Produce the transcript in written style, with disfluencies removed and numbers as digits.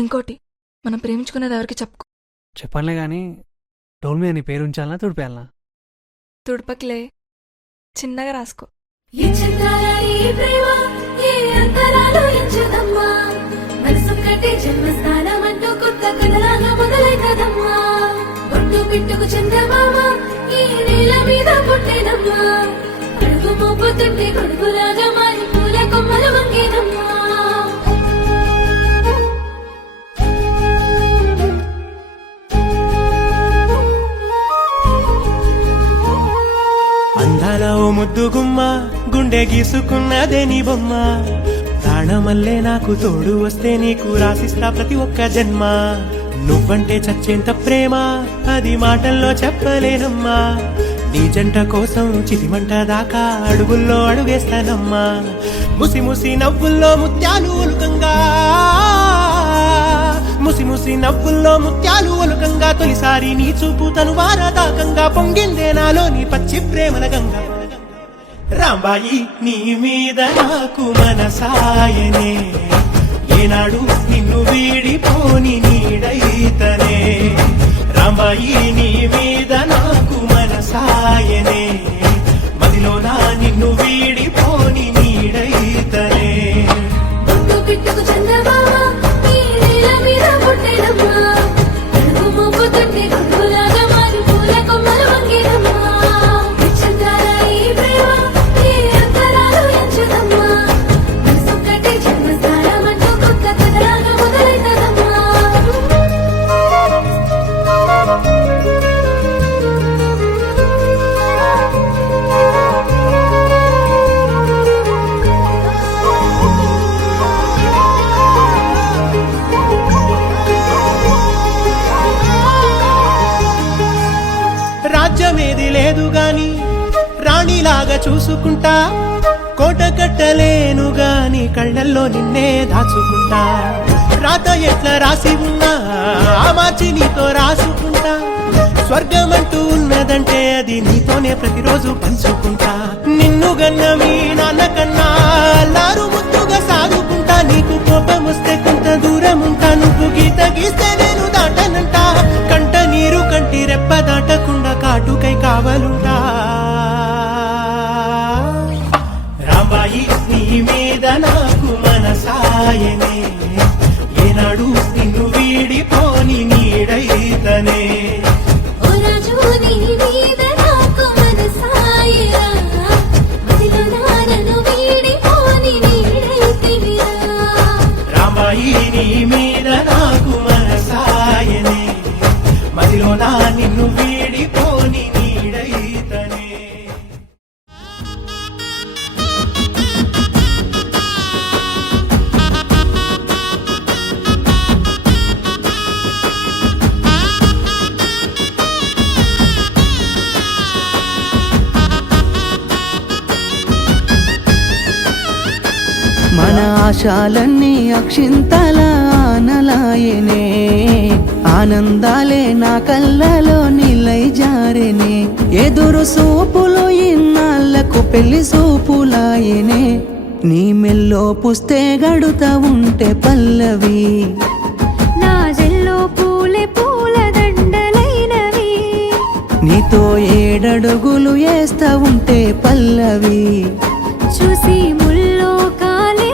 ఇంకోటి, మనం ప్రేమించుకునేది ఎవరికి చెప్పుకో. చెప్పనులే గాని డోల్ మీద నీ పేరు ఉంచాలనా తుడిపేయాలనా? తుడుపకిలే, చిన్నగా రాసుకో. పిట్టుకు చందమామ ఈ నేల మీద పుట్టేనమ్మా, అడుగు మోపుతుంటే గొడుగులాగా మారి పూల కొమ్మలు వంగేనమ్మా. అందాల ఓ ముద్దు గుమ్మ, గుండె గీసుకున్నదే నీ బొమ్మ. ప్రాణమల్లే నాకు తోడు వస్తే నీకు రాసిస్తా ప్రతి ఒక్క జన్మ. నువ్వంటే చచ్చేంత ప్రేమ అది మాటల్లో చెప్పలేనమ్మా. నీ జంట కోసం చితిమంట దాకా అడుగుల్లో అడుగేస్తానమ్మా. ముసి ముసి నవ్వుల్లో ముత్యాలు ఒలుకంగా, ముసి ముసి నవ్వుల్లో ముత్యాలు ఒలుకంగా, తొలిసారి నీ చూపు తను వారదాకంగా పొంగిందే నాలో నీ పచ్చి ప్రేమల గంగా. రాంబాయి నీ మీద నాకు మనసాయనే, ఏనాడు నిన్ను వీడిపోని నీడైతనే. రాంబాయి నీ మీద నాకు మనసాయనే, మదిలోనా నిన్ను వీడిపోని నీడైతనే. పిట్టుకు చందమామ ఈ నేల మీద పుట్టేనమ్మా, అడుగు మోపుతుంటే గొడుగులాగా మారి పూల కొమ్మలు వంగేనమ్మా. చందాల ఈ ప్రేమ ఏ అంతరాలు ఎంచుదమ్మా, మనసొక్కటే జన్మస్థానం అంటూ కొత్త కథలాగా మొదలైతదమ్మా. రాజ్యమేది లేదు గాని రాణిలాగా చూసుకుంటా, కోట కట్టలేను గాని కళ్ళల్లో నిన్నే దాచుకుంటా. రాత ఎట్లా రాసి ఉన్నా ఆ మార్చి నీతో రాసుకుంటా. స్వర్గమంటూ ఉన్నదంటే అది నీతోనే ప్రతిరోజు పంచుకుంటా. నిన్ను గన్న మీ నాన్న కన్నా అల్లారు ముద్దుగా సాగుకుంటా. నీకు కోపం వస్తే కొంత దూరం ఉంటా, నువ్వు గీత గీస్తే నేను దాటనంటా. కంట నీరు కంటి రెప్ప దాటకుండా కాటుకై కావలుంటా. రాంబాయి నీ మీద నాకు మనసాయనే, ఏనాడు నిన్ను వీడిపోని నీడైతనే. ఓ రాజు నీ మీద నాకు మనసాయరా, మదిలోనా నన్ను వీడిపోని నీడైతివిరా. రాంబాయి నీ మీద నాకు మనసాయనే, మదిలోనా నిన్ను వీడిపోని నీడైతనే. మన ఆశాలన్నీ అక్షింతల ఆనలాయనే, ఆనందాలే నా కళ్ళలో నిలై జారెనే. ఎదురు సూపులు ఇన్నాళ్లకు పెళ్లి సూపులాయనే, నీ మెల్లో పుస్తే గడుతా ఉంటే పల్లవి, నా జల్లో పూలే పూల దండలైనవి. నీతో ఏడడుగులు వేస్తా ఉంటే పల్లవి, చూసి ముల్లో కాలే